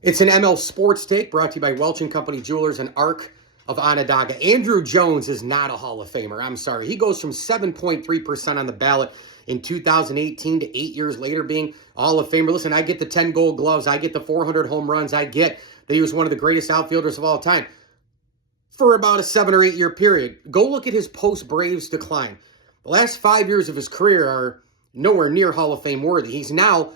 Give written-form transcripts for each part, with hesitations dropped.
It's an ML Sports Take brought to you by Welch & Company Jewelers and Arc of Onondaga. Andruw Jones is not a Hall of Famer. I'm sorry. He goes from 7.3% on the ballot in 2018 to 8 years later being a Hall of Famer. Listen, I get the 10 gold gloves. I get the 400 home runs. I get that he was one of the greatest outfielders of all time for about a 7 or 8 year period. Go look at his post-Braves decline. The last 5 years of his career are nowhere near Hall of Fame worthy. He's now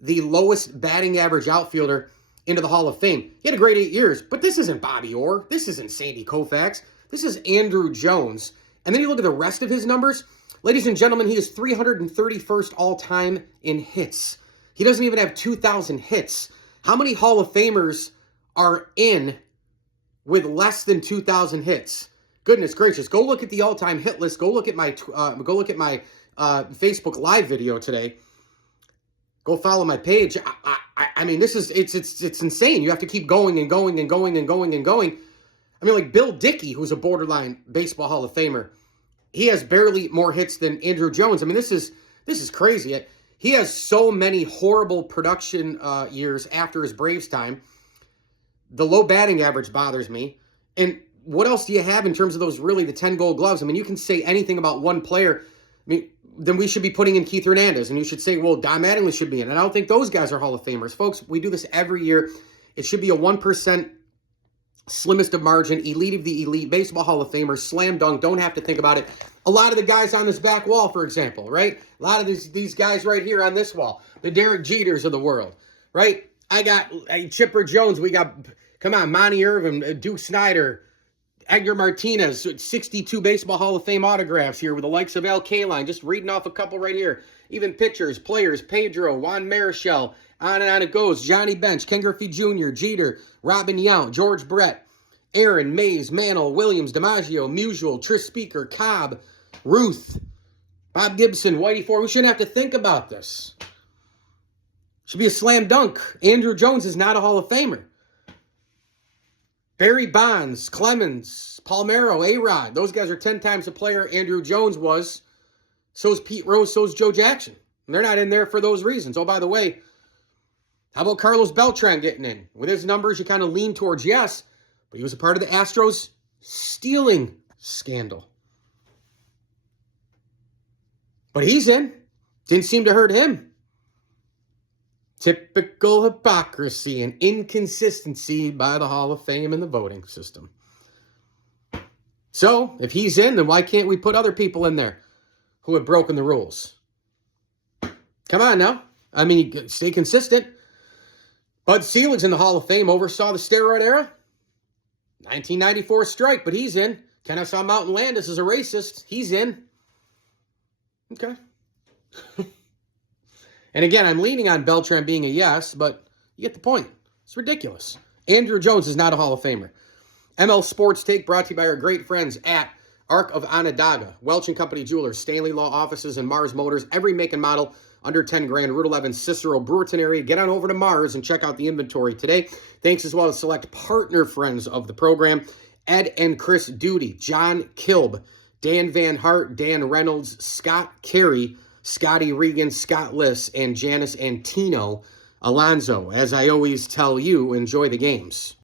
the lowest batting average outfielder into the Hall of Fame. He had a great 8 years, but this isn't Bobby Orr. This isn't Sandy Koufax. This is Andruw Jones. And then you look at the rest of his numbers. Ladies and gentlemen, he is 331st all-time in hits. He doesn't even have 2,000 hits. How many Hall of Famers are in with less than 2,000 hits? Goodness gracious. Go look at the all-time hit list. Go look at my Facebook Live video today. Go follow my page. I mean, it's insane. You have to keep going and going and going and going and going. I mean, like Bill Dickey, who's a borderline baseball Hall of Famer, he has barely more hits than Andruw Jones. I mean, this is crazy. He has so many horrible production years after his Braves time. The low batting average bothers me. And what else do you have in terms of those the 10 gold gloves? I mean, you can say anything about one player. I mean, then we should be putting in Keith Hernandez. And you should say, well, Don Mattingly should be in. And I don't think those guys are Hall of Famers. Folks, we do this every year. It should be a 1% slimmest of margin, elite of the elite, baseball Hall of Famers, slam dunk, don't have to think about it. A lot of the guys on this back wall, for example, right? A lot of these guys right here on this wall, the Derek Jeters of the world, right? I got Chipper Jones. We got, come on, Monty Irvin, Duke Snyder, Edgar Martinez, 62 Baseball Hall of Fame autographs here with the likes of Al Kaline, just reading off a couple right here. Even pitchers, players, Pedro, Juan Marichal, on and on it goes. Johnny Bench, Ken Griffey Jr., Jeter, Robin Yount, George Brett, Aaron, Mays, Mantle, Williams, DiMaggio, Musial, Tris Speaker, Cobb, Ruth, Bob Gibson, Whitey Ford. We shouldn't have to think about this. Should be a slam dunk. Andruw Jones is not a Hall of Famer. Barry Bonds, Clemens, Palmeiro, A-Rod. Those guys are 10 times the player Andruw Jones was. So's Pete Rose, so's Joe Jackson. And they're not in there for those reasons. Oh, by the way, how about Carlos Beltran getting in? With his numbers, you kind of lean towards yes, but he was a part of the Astros stealing scandal. But he's in. Didn't seem to hurt him. Typical hypocrisy and inconsistency by the Hall of Fame and the voting system. So, if he's in, then why can't we put other people in there who have broken the rules? Come on now. I mean, stay consistent. Bud Selig's in the Hall of Fame, oversaw the steroid era. 1994 strike, but he's in. Kennesaw Mountain Landis is a racist. He's in. Okay. And again, I'm leaning on Beltran being a yes, but you get the point. It's ridiculous. Andruw Jones is not a Hall of Famer. ML Sports Take brought to you by our great friends at Arc of Onondaga, Welch & Company Jewelers, Stanley Law Offices, and Mars Motors. Every make and model under 10 grand. Route 11, Cicero, Brewerton area. Get on over to Mars and check out the inventory today. Thanks as well to select partner friends of the program, Ed and Chris Duty, John Kilb, Dan Van Hart, Dan Reynolds, Scott Carey, Scotty Regan, Scott Liss, and Janice Antino Alonzo. As I always tell you, enjoy the games.